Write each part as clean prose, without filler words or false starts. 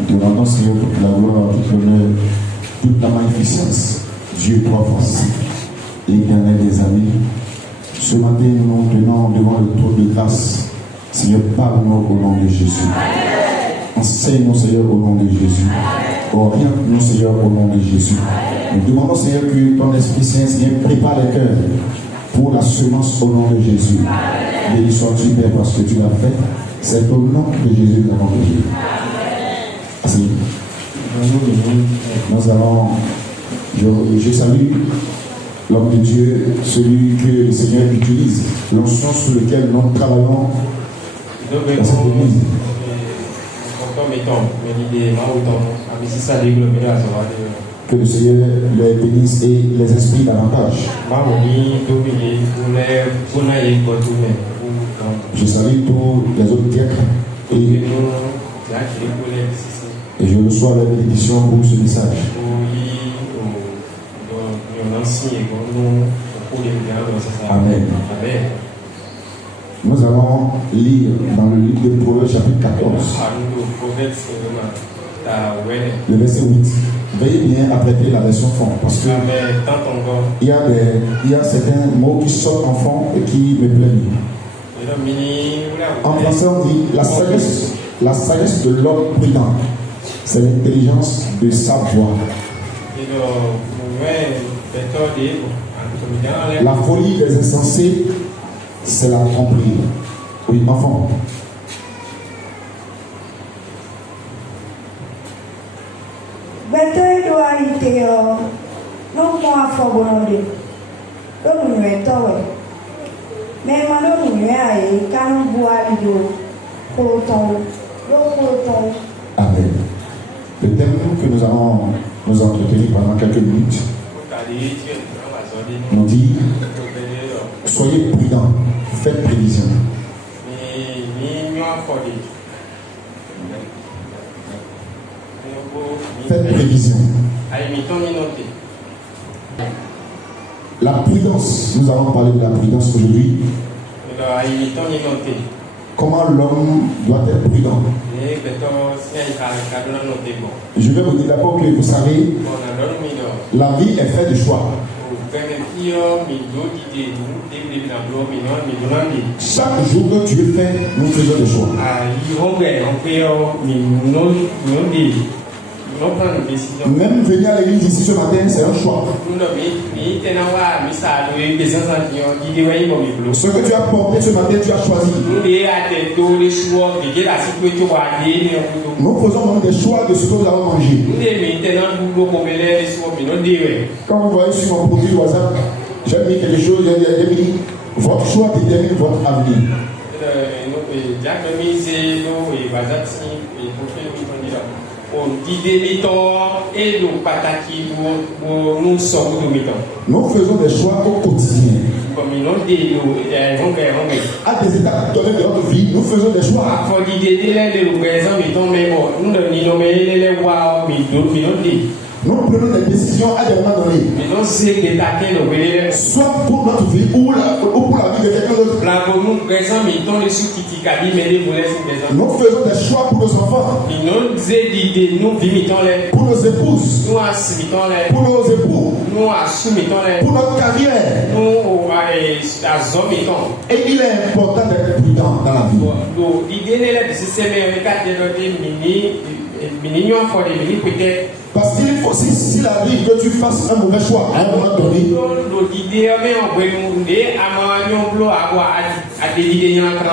Nous te rendons, Seigneur, toute la gloire, toute l'honneur, toute la magnificence. Dieu trois fois, l'Éternel des amis. Ce matin, nous nous tenons devant le trône de grâce. Seigneur, parle-nous au nom de Jésus. Enseigne-nous, Seigneur, au nom de Jésus. Oriente-nous, Seigneur, au nom de Jésus. Nous demandons, Seigneur, que ton Esprit Saint, Seigneur, prépare les cœurs pour la semence au nom de Jésus. Béni sois-tu, Père, parce que tu l'as fait. C'est au nom de Jésus que nous avons prié. Merci. Nous allons, je salue l'homme de Dieu, celui que le Seigneur utilise, l'onction sur lequel nous travaillons dans cette église. Que le Seigneur les bénisse et les inspire davantage. Je salue tous les autres diacres et je reçois la bénédiction pour ce message. Amen. Nous allons lire dans le livre de Proverbes chapitre 14. Le verset 8. Veuillez bien apprêter la version fond parce que il y a certains mots qui sortent en fond et qui me plaignent. En français on dit la sagesse de l'homme prudent, c'est l'intelligence de sa voix. La folie des insensés, c'est la tromperie. Oui, enfant. Amen. Le thème que nous allons nous entretenir pendant quelques minutes nous dit: soyez prudents, faites prévision. Faites prévision. La prudence, nous allons parler de la prudence aujourd'hui. Comment l'homme doit être prudent. Je vais vous dire d'abord que vous savez, la vie est faite de choix. Chaque jour que Dieu fait, nous faisons des choix. Même venir à l'église ici ce matin, c'est un choix. Ce que tu as porté ce matin, tu as choisi. Nous faisons même des choix de ce que nous allons manger. Quand vous voyez sur mon profil WhatsApp, j'ai mis quelque chose, j'ai mis votre choix détermine votre avenir. Nous faisons des choix au quotidien. À des étapes données de notre vie, nous faisons des choix. Nous prenons des décisions à des moments donnés. Soit pour notre vie ou pour la vie de quelqu'un d'autre. Nous faisons des choix pour nos enfants. Pour nos épouses. Pour nos époux. Pour notre carrière. Et il est important d'être prudent dans la vie. Parce qu'il faut, s'il arrive que tu fasses un mauvais choix à un moment donné,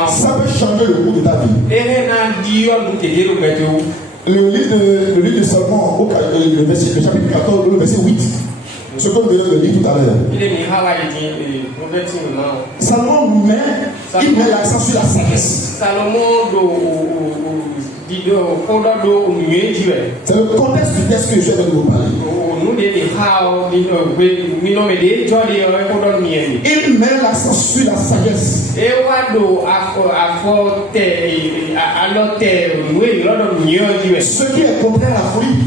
ça peut changer le cours de ta vie. Le livre de Salomon, le chapitre 14, le verset 8, ce que nous venons de lire tout à l'heure. Salomon il met l'accent sur la sagesse. C'est le contexte du texte que je vais vous parler. Il met l'accent sur la sagesse. Ce qui est contraire à la folie.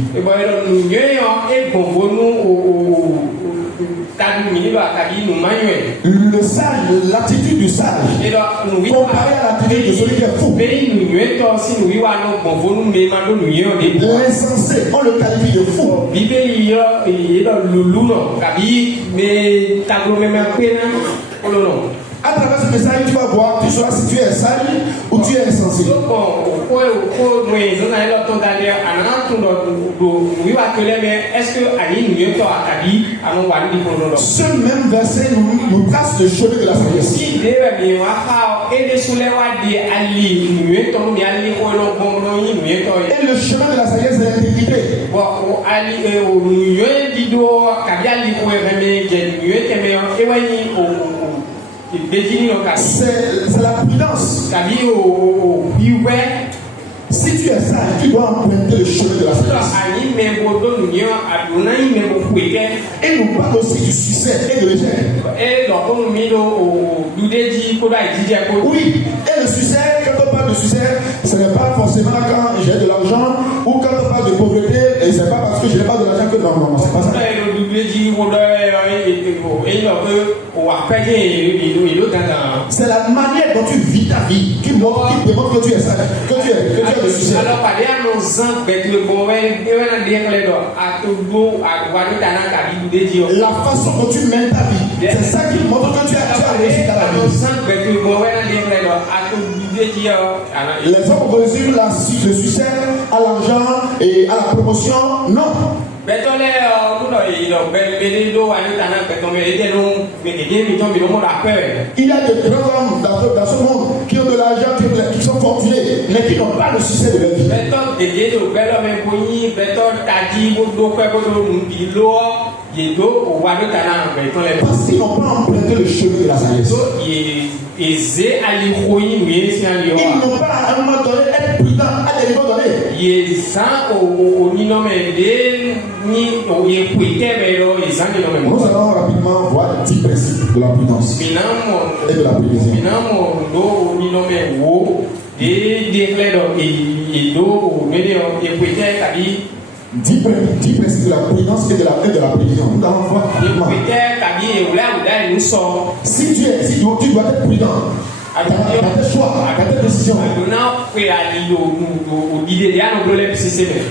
Le sage, l'attitude du sage, comparé à l'attitude de celui qui est fou. L'insensé, on le qualifie de fou. À travers ce message, tu vas voir, tu sauras si tu es sage ou tu es insensé. Ce même verset nous trace le chemin de la sagesse. Et le chemin de la sagesse est l'intégrité. C'est la prudence. Si tu es sage, tu dois emprunter le chemin de la sagesse. Et nous parle aussi du succès et de l'échec. Oui, et le succès, quand on parle de succès, ce n'est pas forcément quand j'ai de l'argent ou quand on parle de pauvreté, et c'est pas parce que je n'ai pas de l'argent que non, c'est pas ça. C'est la manière dont tu vis ta vie qui démontre que tu es sage, que tu es le succès. La façon dont tu mènes ta vie, c'est ça qui montre que tu as réussi dans la vie. Les hommes résument le succès à l'argent et à la promotion. Non. Il y a de grands hommes dans ce monde qui ont de l'argent, qui sont fortunés, mais qui n'ont pas le succès de leur vie. Parce qu'ils n'ont pas emprunté le chemin de la sagesse. Ils n'ont pas à un moment donné être prudent à des niveaux donnés. Nous allons rapidement voir 10 principes de la prudence et de la prévision. 10 principes de la prudence et de la prévision. Nous allons voir rapidement. Si tu dois être prudent dans tes choix, dans tes décisions.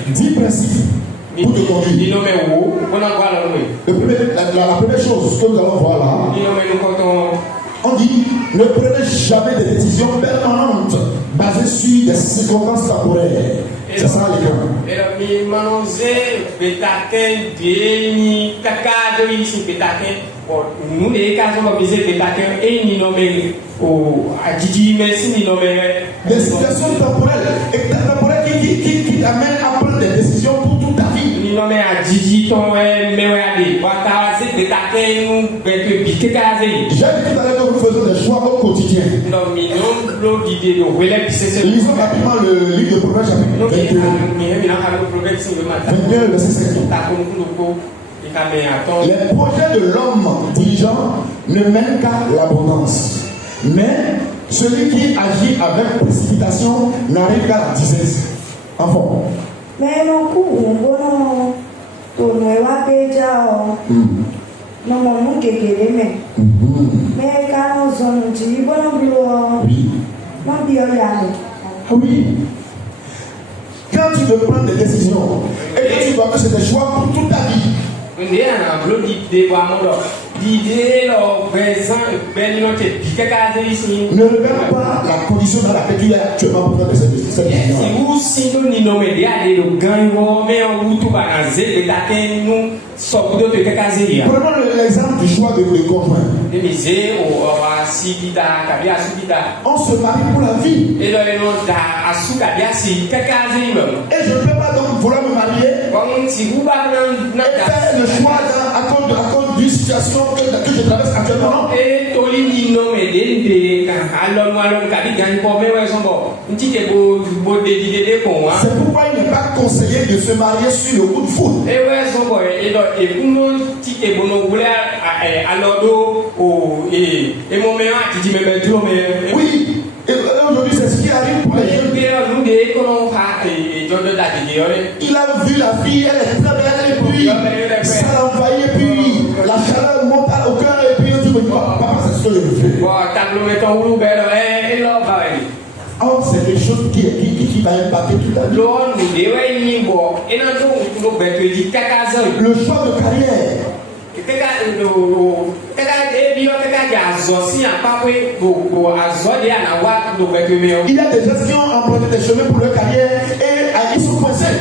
10 principes pour te conduire. La première chose que nous allons voir là, on dit ne prenez jamais des décisions permanentes basées sur des circonstances temporaires. C'est ça l'écran. Des situations temporelles qui t'amènent à prendre des décisions pour toute ta vie. J'ai dit tout à l'heure que nous faisons des choix au quotidien. Lisons rapidement le livre de Proverbes chapitre 21, verset 5. Les projets de l'homme diligent ne mènent qu'à l'abondance, mais celui qui agit avec précipitation n'arrive qu'à la disette. Enfant. Mais non, oui. Quand tu veux prendre des décisions et que tu dois que c'est des choix pour toute ta vie. Ne regarde pas la condition dans laquelle tu es actuellement pour prendre cette décision. Prenons l'exemple du choix de conjoint. On se marie pour la vie. Et je ne peux pas donc vouloir me marier et faire le choix à cause d'une situation que je traverse actuellement. C'est pourquoi il n'est pas conseillé de se marier sur le coup de foudre. Oui, et aujourd'hui c'est ce qui arrive pour les jeunes. Il a vu la fille, elle est très belle, et puis ça l'envahit, et puis La chaleur monte au cœur et puis on dit, papa, c'est ce que je veux faire. Or, c'est quelque chose qui va impacter toute la vie. Le choix de carrière. Il y a des gens qui ont emprunté des chemins pour leur carrière et ils sont coincés.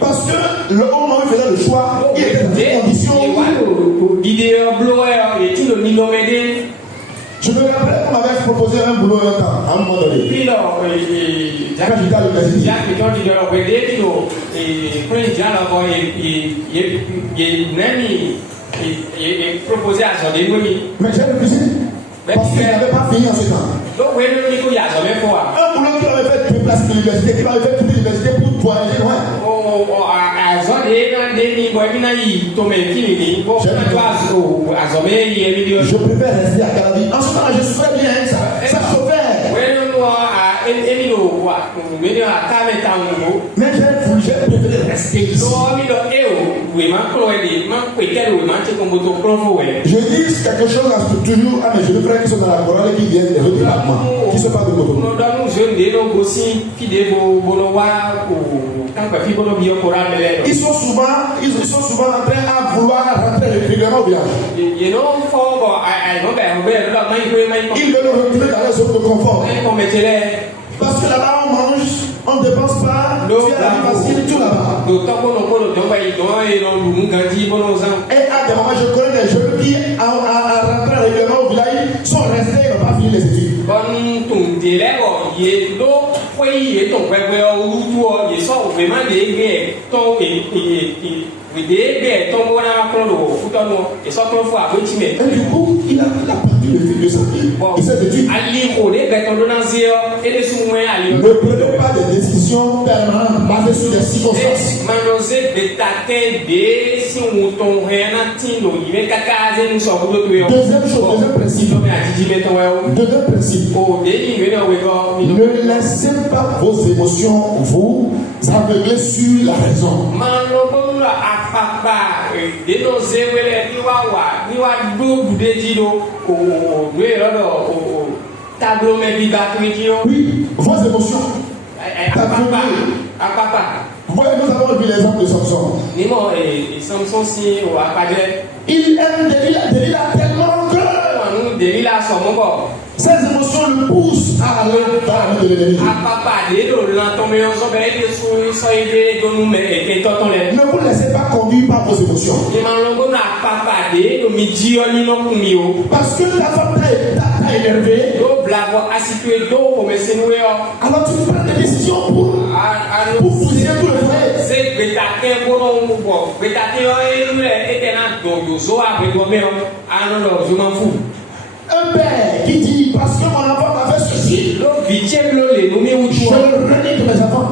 Parce que le homme faisait le choix, il était dans des conditions. Je me rappelle qu'on m'avait proposé un boulot un temps, à un moment donné. Quand j'étais à l'université. Mais j'ai refusé. Parce que je n'avais pas fini en ce temps. Un boulot qui m'avait fait déplacer de l'université, qui m'avait fait quitter l'université pour voyager loin. Je préfère rester à Calavi. En ce temps, je souffrais bien, ça chauffait. Mais j'ai préféré rester ici. Je dis quelque chose toujours à mes jeunes frères qui sont dans la chorale et qui viennent des autres départements, qui ne sont pas de Cotonou. Ils sont souvent en train à vouloir rentrer régulièrement au village. Ils veulent retourner dans leur zone de confort. Parce que là-bas on mange, on ne dépense pas, tu as la vie facile, tout là-bas. Et à des moments, je connais des jeunes qui, à rentrer régulièrement au village, sont restés, ils n'ont pas fini les études. Et du coup, il a perdu le fil de sa vie. Il s'est dit, ne prenez pas des décisions permanentes basées sur des circonstances. Deuxième principe. Ne laissez pas vos émotions vous aveugler sur la raison. Oui, vos émotions. Voyez, nous avons vu l'exemple de Samson. Il aime Delilah tellement que ses émotions le poussent à aller dans la vie de l'ennemi. Ne vous laissez pas conduire par vos émotions. Parce que ta femme t'a énervé. Alors tu prends des décisions pour pousser tout le foyer. Un père qui dit parce que mon enfant m'a fait ceci, je le renie de mes enfants.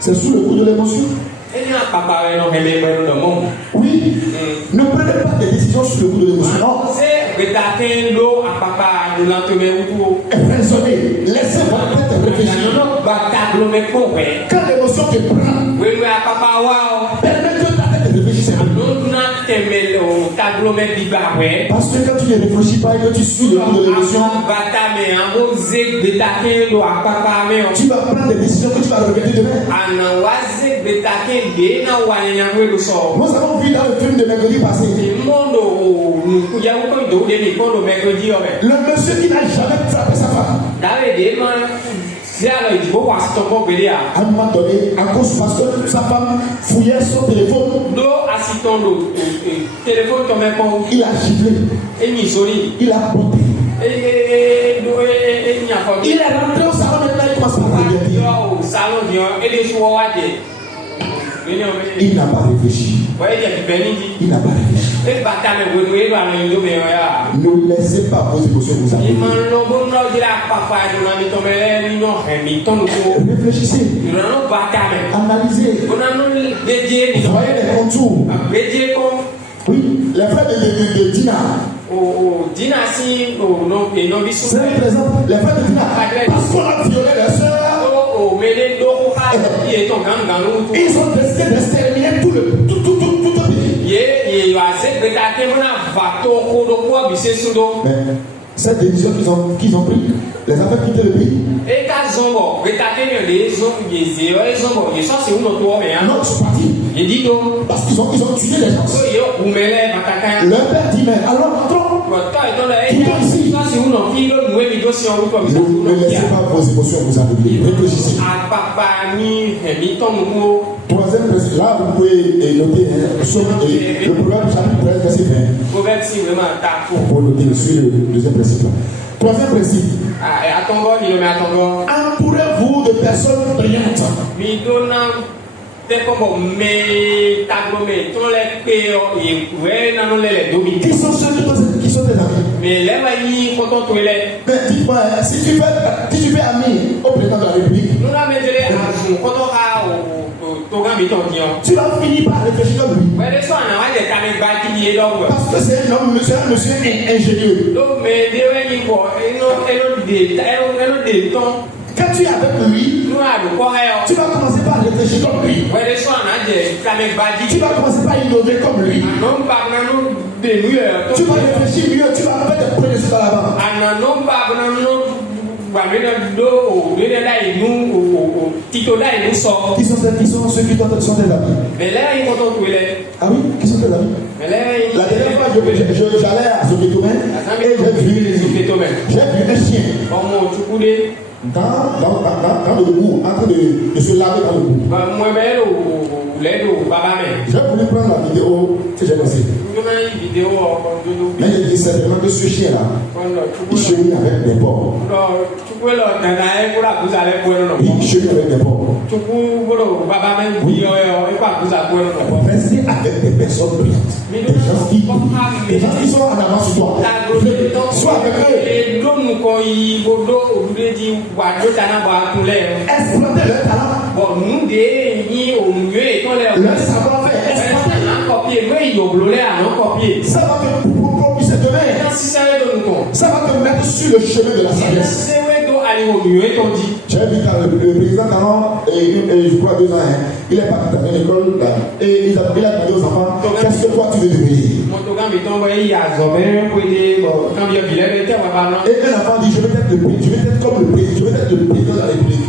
C'est sous le coup de l'émotion. Oui, ne prenez pas des décisions sur le coup de l'émotion. Raisonnez, laissez votre tête réfléchir. Quand l'émotion te prend, permets que ta tête réfléchisse. Parce que quand tu ne réfléchis pas et que tu suis le coup de l'émotion, tu vas prendre des décisions que tu vas regretter demain. Nous avons vu dans le film de mercredi passé le monsieur qui n'a jamais frappé sa femme. À un moment donné, à cause parce que sa femme fouillait son téléphone, il a giflé, il a botté. Il est rentré au salon, maintenant il commence à regarder. Il n'a pas réfléchi. Il n'a pas réfléchi. Ne laissez pas vos émotions vous amener. Réfléchissez. Analysez. Voyez les contours. Oui, les frères de Dina. C'est un exemple. Les frères de Dina, parce qu'on a violé les sœurs, ils ont décidé d'exterminer tout le pays. Mais cette décision qu'ils ont prise, les a fait quitter le pays. Non, ils sont partis. Parce qu'ils ont tué les gens. Leur père dit, mais alors entrons. Quittons ici. Ne laissez pas vos émotions vous aveugler. Réfléchissez. Troisième principe, là vous pouvez noter le proverbe chapitre 13 verset 20. Vous pouvez noter sur le deuxième principe. Troisième principe. Entourez-vous de personnes brillantes. Qui sont ceux qui sont tes amis? Mais dis-moi, si tu fais ami au président de la République, tu vas finir par réfléchir comme lui. Parce que c'est un homme, c'est un monsieur ingénieux. Quand tu es avec lui, tu vas commencer par réfléchir comme lui. Tu vas commencer par innover comme lui. Tu vas réfléchir mieux, tu vas faire des projets sur la bas. Qui sont ceux qui sont tes amis? Ah oui, qui sont tes amis? La dernière fois, j'allais à Zokétomé et j'ai vu un chien. Dans le bout, en train de se laver dans le bout. J'ai voulu prendre la vidéo que j'ai laissée. Mais j'ai dit certainement que ce chien-là, il chemine avec des porcs. Il chemine avec des porcs. Oui. Rester avec des personnes brillantes. Des gens qui sont en avance sur toi. Sois avec eux. Exploiter leur talent. Leur savoir-faire. Ça va te propulser demain. Ça va te mettre sur le chemin de la sagesse. J'ai vu le président Talon, je crois 2 ans, il est parti dans une école et il a demandé aux enfants, qu'est-ce que toi tu veux devenir? Et un enfant dit, je veux être comme le président, je veux être le président de la République.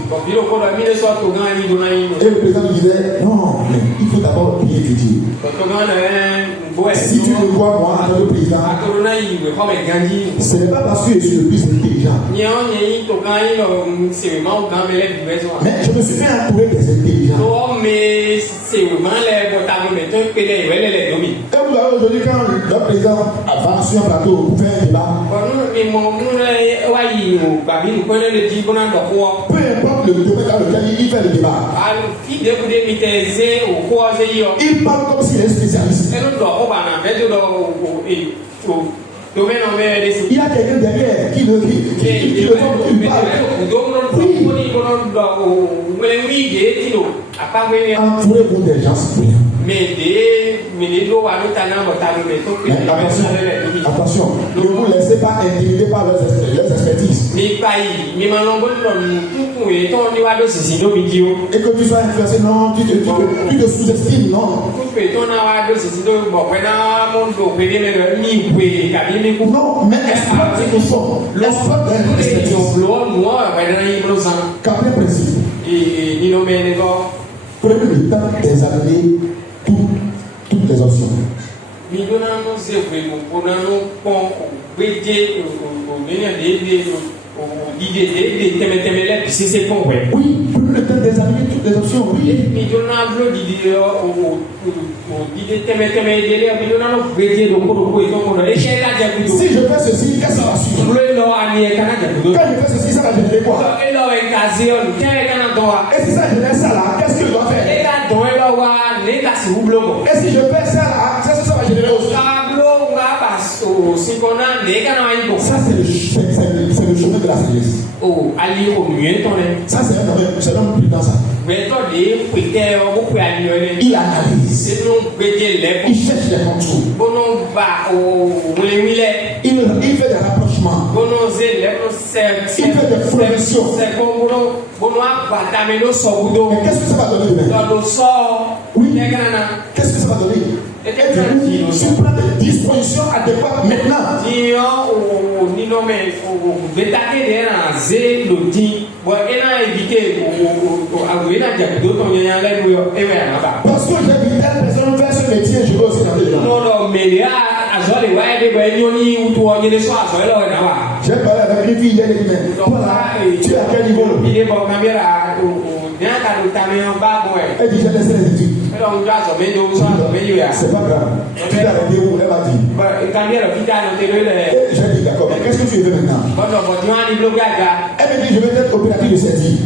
Et le président lui disait, non, mais il faut d'abord bien étudier. Si tu me vois moi en tant que président, ce n'est pas parce que je suis le plus intelligent. Mais je me suis fait entourer des intelligents. Et vous avez aujourd'hui, quand le président va sur un plateau pour faire un débat, peu importe le domaine dans lequel il fait le débat, il parle comme s'il est spécialiste. Il y a quelqu'un derrière qui le entourez-vous des gens brillants. Attention, ne vous laissez pas intimider par leurs expertises. Et que tu sois influencé, non, tu te sous-estimes, non. Non, mais exploite ce qu'ils font. Exploite leur expertise. Quatrième principe. Prenez le temps d'examiner toutes les options. Oui, prenez le temps d'examiner toutes les options. Oui. Si je fais ceci, qu'est-ce que ça va suivre? Quand je fais ceci, ça va générer quoi? Et si ça génère ça là, qu'est-ce que je dois faire? Et si je fais ça là, qu'est-ce que ça va générer aussi? Ça c'est le chemin de la sagesse. Ça c'est un homme plus dans ça. Il analyse. Il cherche les contours. Il fait des rapprochements. Il fait des progressions. Mais qu'est-ce que ça va donner demain? Oui. Qu'est-ce que ça va donner? Et du coup, si on prend des dispositions adéquates maintenant. Parce que j'ai vu telle personne faire ce métier, je veux aussi dans les gens. J'ai parlé avec une fille hier, elle dit, mais voilà, tu es à quel niveau? Elle dit, j'ai laissé les études. C'est pas grave. Tu t'es arrêté où? Elle m'a dit. J'ai dit, d'accord, mais qu'est-ce que tu veux maintenant? Elle me dit, je vais être opératrice de saisie.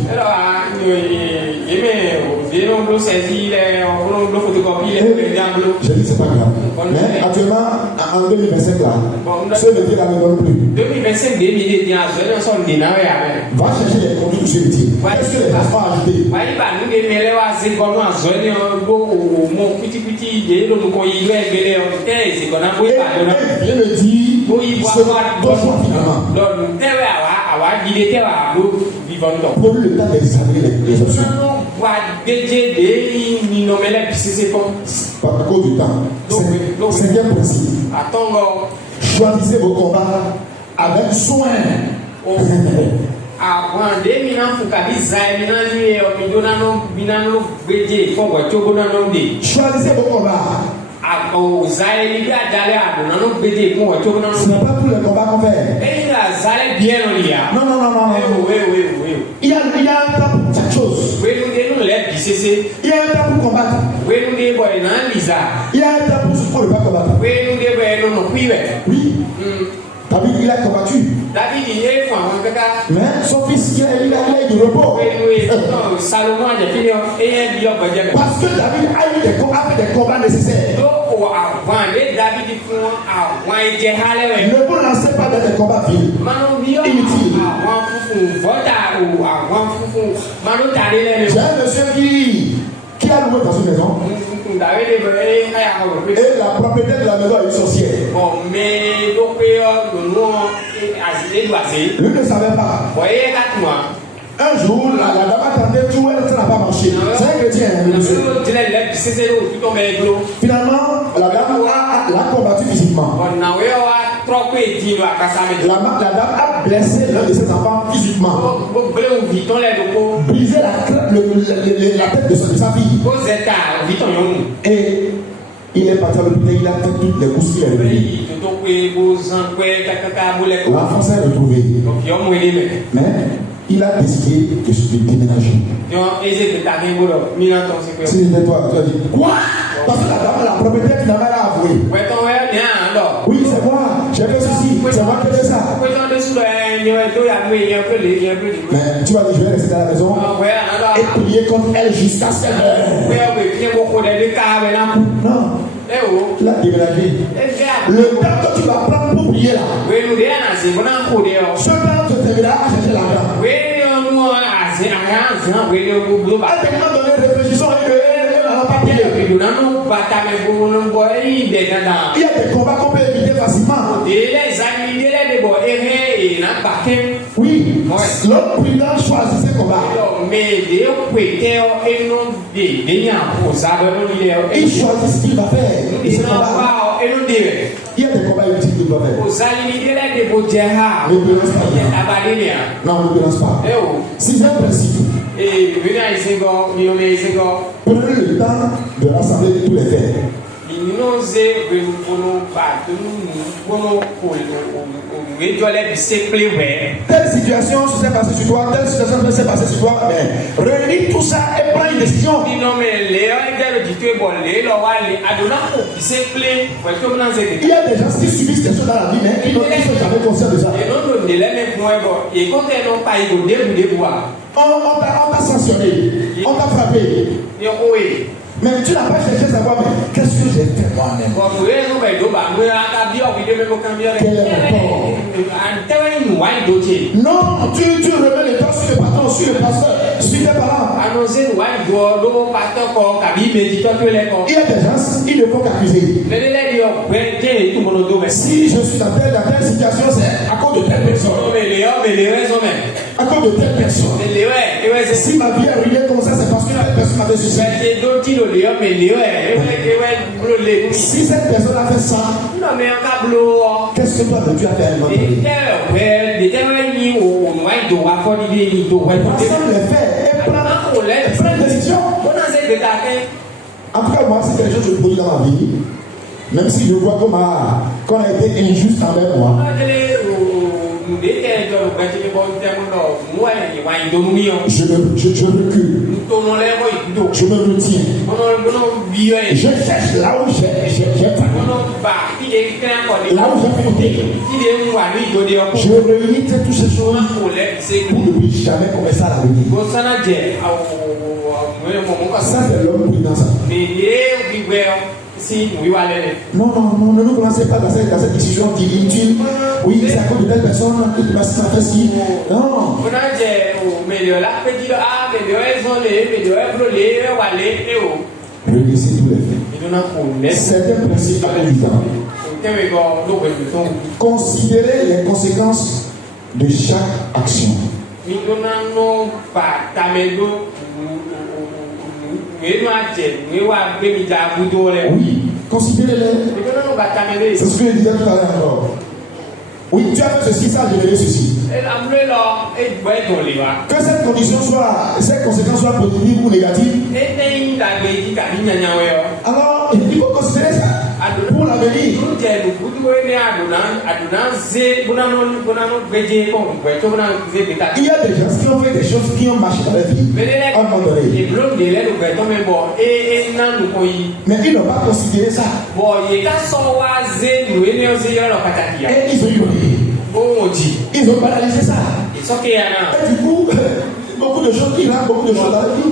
J'ai dit, c'est pas grave. Mais actuellement, en 2025, là, ce métier-là ne donne plus. Va chercher les conduits de ce métier. Qu'est-ce que les transports ajoutés? Je me dis, c'est deux fois finalement. Pour le temps d'examiner les options. Par cause du temps. Cinquième principe. Choisissez vos combats avec soin. Choisissez vos combats. Ce n'est pas tous les combats qu'on fait. Non. Il y a un temps pour chaque chose. Il y a un temps pour combattre. Il y a un temps pour ne pas combattre. Oui. David, il a combattu. Mais son fils, il a eu du repos. Parce que David a eu des combats nécessaires. Ne vous lancez pas dans des combats vils. Inutiles. J'ai un monsieur qui a loué dans une maison. Et la propriétaire de la maison est une sorcière. Lui ne savait pas. Un jour, la dame attendait tout, elle n'a pas marché. C'est un chrétien, monsieur. Finalement, la dame l'a combattu physiquement. La dame a blessé l'un de ses enfants physiquement. Brisé la tête de sa fille. Et il est parti à l'hôpital, il a fait toutes les courses qu'il a réveillées. L'enfant s'est retrouvé. Mais il a décidé de se déménager. Si c'était toi, tu as dit quoi? Parce que la propriétaire finalement l'a avoué. Oui, c'est moi, j'ai fait ceci, c'est moi qui ai fait ça. Mais tu vas dire, je vais rester à la maison et prier contre elle jusqu'à ce qu'elle meure. Non. Il a déménagé. Le temps que tu vas prendre pour prier là, ce temps te servira à chercher l'argent. À tellement donné réfléchissons et que elle n'a pas prié. Il y a des combats qu'on peut éviter facilement. Oui, l'homme prudent choisit ses combats. Il choisit ce qu'il va faire. Il y a des combats utiles qu'il doit faire. Ne violence pas. Non, ne violence pas. Sixième principe. Prenez le temps de rassembler tous les faits. Telle situation s'est passée sur toi, telle situation s'est passée sur toi, mais réunis tout ça et prends une décision. Il y a des gens qui subissent des choses dans la vie, mais ils ne sont jamais conscients de ça. On t'a sanctionné, on t'a frappé. Mais tu n'as pas cherché à savoir, mais qu'est-ce que j'ai fait moi-même? Quel est mon tort? Non, tu remets les torts sur le patron, sur le pasteur, sur tes parents. Il y a des gens, ils ne font qu'accuser. Si je suis dans telle situation, c'est à cause de telle personne. À cause de telle personne. Si ma vie est ruinée comme ça, c'est parce que telle personne m'avait suivi. Si cette personne a fait ça, qu'est-ce que toi tu as fait à un moment donné? Personne ne le fait et prend une décision. En tout cas, moi, c'est quelque chose que je produis dans ma vie. Même si je vois qu'on a été injuste envers moi. Je recule. Je me retiens. Je cherche là où j'ai là où j'ai fauté. Je réunis toutes ces choses pour ne plus jamais commencer à l'avenir. Ça, c'est l'homme prudent. Non, ne nous commencez pas dans cette discussion qui inutile. Oui, c'est à cause de telle personne que tu vas faire ci. Non. Réunissez tous les faits. Certains principes évidents. Considérez les conséquences de chaque action. Oui, considérez-les. C'est ce que je disais tout à l'heure encore. Oui, tu as fait ceci, ça a généré ceci. Que cette condition soit, cette conséquence soit positive ou négative. Alors, il faut considérer ça pour l'avenir. Il y a des gens qui ont fait des choses qui ont marché dans la vie. À un moment donné. Mais ils n'ont pas considéré ça. Et ils ont ignoré. Ils ont banalisé ça. Et du coup, beaucoup de choses, il y a beaucoup de choses dans la vie.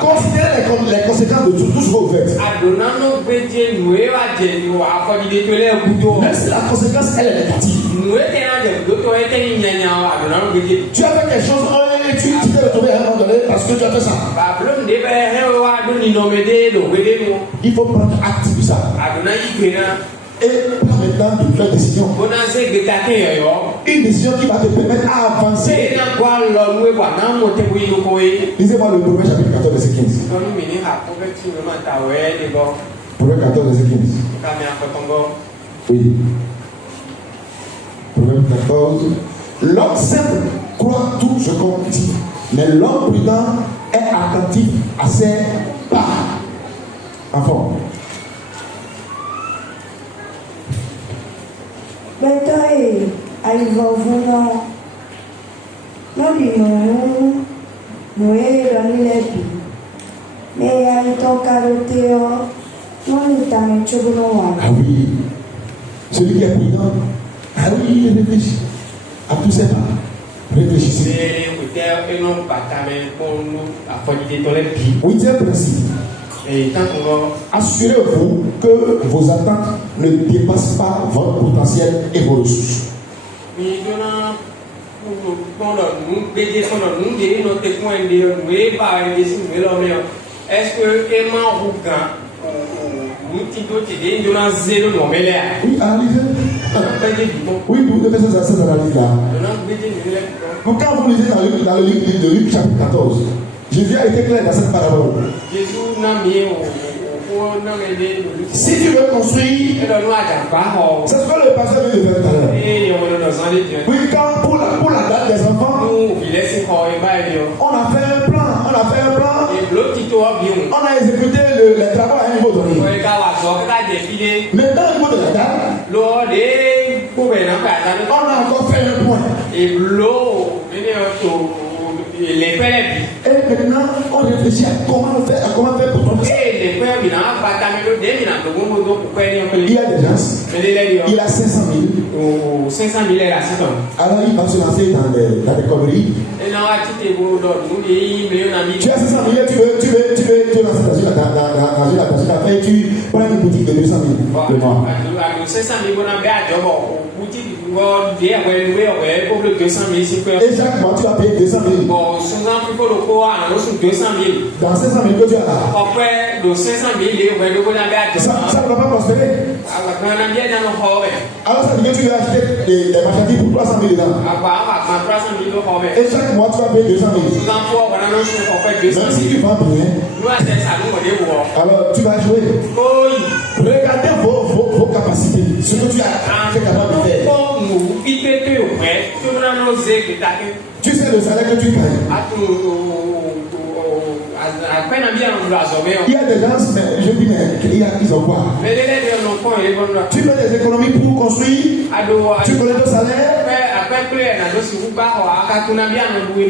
Considérez les conséquences de tout ce que vous faites. Même si la conséquence elle est négative. Tu as fait quelque chose et tu t'es retrouvé à un moment donné parce que tu as fait ça. Il faut prendre acte de ça. Et prends maintenant de faire décision. Une décision qui va te permettre d'avancer. Lisez-moi le Proverbe chapitre 14, verset 15. Proverbe 14, verset 15. Oui. Proverbe 14. L'homme simple croit tout ce qu'on dit, mais l'homme prudent est attentif à ses pas. Enfant. Betae aivovuna nodi noe ranilebi me aito karoteo noni tame chobuno wa. Ah oui, celui qui est prudent. Ah oui, il réfléchit à tous ses pas. Réfléchissez. Huitième principe. Assurez-vous que vos attentes ne dépassent pas votre potentiel et vos ressources. Est-ce que oui, analysez. Oui, vous devez faire cette analyse-là. Donc, quand vous lisez dans le livre de Luc, chapitre 14, Jésus a été clair dans cette parabole. Si tu veux construire, c'est ce que le pasteur vient de faire tout à l'heure. Oui, quand pour la date des enfants, on a fait un plan. On a exécuté les travaux à un niveau donné. Maintenant, au niveau de la date, on a encore fait un point. Et maintenant, on réfléchit à comment faire pour tomber. Il y a des gens, il a 500 000. 500 000 est là, c'est bon. Alors il va se lancer dans des conneries. Et non, Tu as 500 000, tu veux lancer dans une affaire et tu prends une boutique de 200 000 le mois. 500 000, on a bien boutique, Et chaque mois tu vas payer 200 000. Bon, souvent, il faut le courant, on a 200 000. Dans 500 000 que tu as là. Après, de 500 000, Ça ne va pas prospérer. Alors ça veut dire que tu vas acheter des marchandises pour 300 000 dedans. Et chaque mois tu vas payer 200 000. Même si tu vends bien, alors tu vas jouer. Regardez vos capacités, ce que tu as capable de faire. Tu sais le salaire que tu gagnes. Il y a des gens, mais je dis, mais ils ont quoi? Tu fais des économies pour construire. Tu connais ton salaire.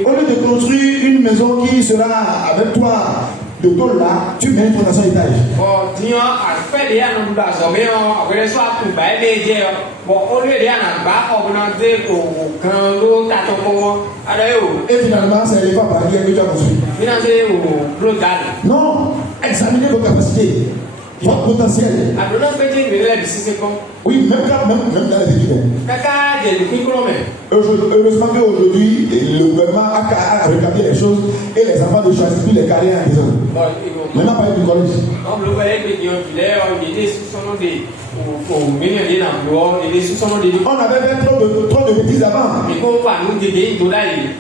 Au lieu de construire une maison qui sera avec toi de tôle là, tu mets une fondation étage. Et finalement, c'est l'éléphant barrière que tu as construit. Non, examinez vos capacités, votre potentiel. Oui, même dans les équipes. Heureusement qu'aujourd'hui, le gouvernement a regardé les choses et les enfants de choisir plus les carrières en disant. Maintenant, pas du collège. On avait fait trop de bêtises avant.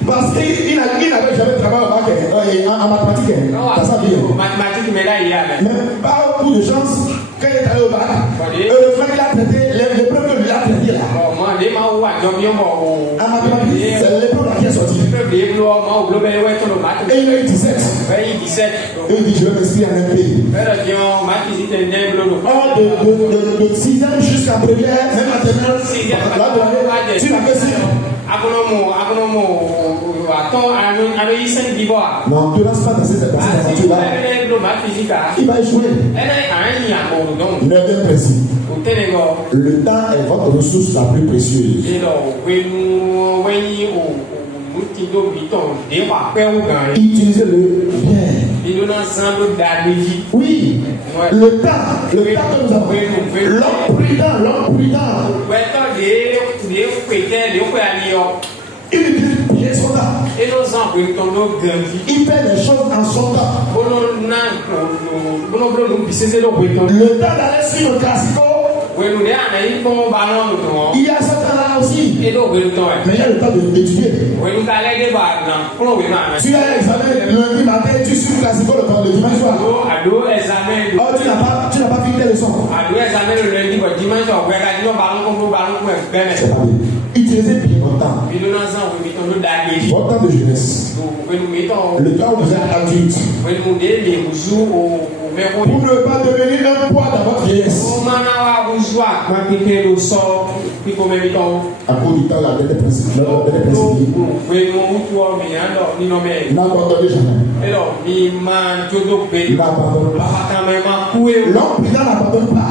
Parce qu'il n'avait jamais travaillé en mathématiques. Ça s'en vient. Mais pas beaucoup de chance quand il est allé au bac. Heureusement qu'il a traité les preuves que lui a traité là. En mathématiques, c'est l'épreuve qui est sortie. Et il a eu 17. Et il dit je vais m'inscrire en MP. De 6e jusqu'à première, même en terminale, tu n'as que 6 ans. Non, ne te lance pas dans cette aventure-là. Il va échouer. 9e principe. Le temps est votre ressource la plus précieuse. Utilisez-le bien. Oui, le temps que nous avons. L'homme prudent. Il utilise bien son temps. Il fait les choses en son temps. Le temps d'aller sur le classico. Il y a ce temps-là aussi. Mais il y a le temps d'étudier. Tu as l'examen lundi matin, tu suis le classico le dimanche soir. Oh, tu n'as pas fini tes leçons. C'est pas bien. Utilisez bien votre temps. Votre temps de jeunesse. Le temps où vous êtes adulte. Pour ne pas devenir un poids dans votre vieillesse. À cause du temps, la dernière principe. N'abandonnez jamais. N'abandonnez pas. L'homme prudent n'abandonne pas.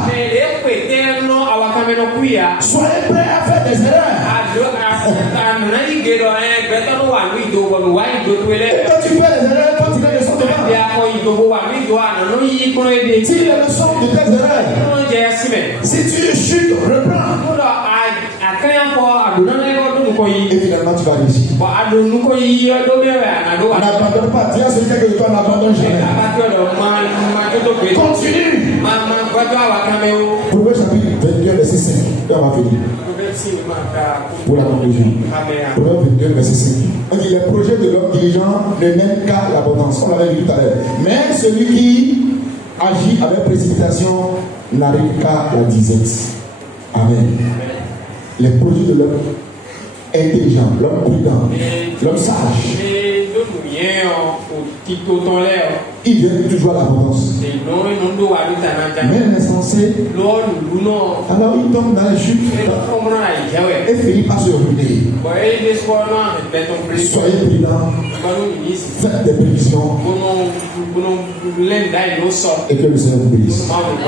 Soyez prêts à faire des erreurs. Et quand tu fais des erreurs, quand tu fais des leçons de si les leçons de tes erreurs, si tu chutes, reprends. Et finalement tu vas réussir. N'abandonne pas. Dis à celui qui toi n'abandonne jamais. Continue. Proverbe chapitre 22, verset 5. Et on va finir. Pour la conclusion. Proverbe 22, verset 5. On dit les projets de l'homme dirigeant ne mènent qu'à l'abondance. On l'avait vu tout à l'heure. Mais celui qui agit avec précipitation n'arrive qu'à la disette. Amen. Les projets de l'homme intelligent, l'homme prudent, l'homme sage, il vient toujours à l'abondance. Mais l'insensé, alors il tombe dans les chutes et finit par se ruiner. Soyez prudents, faites des prévisions et que le Seigneur vous bénisse.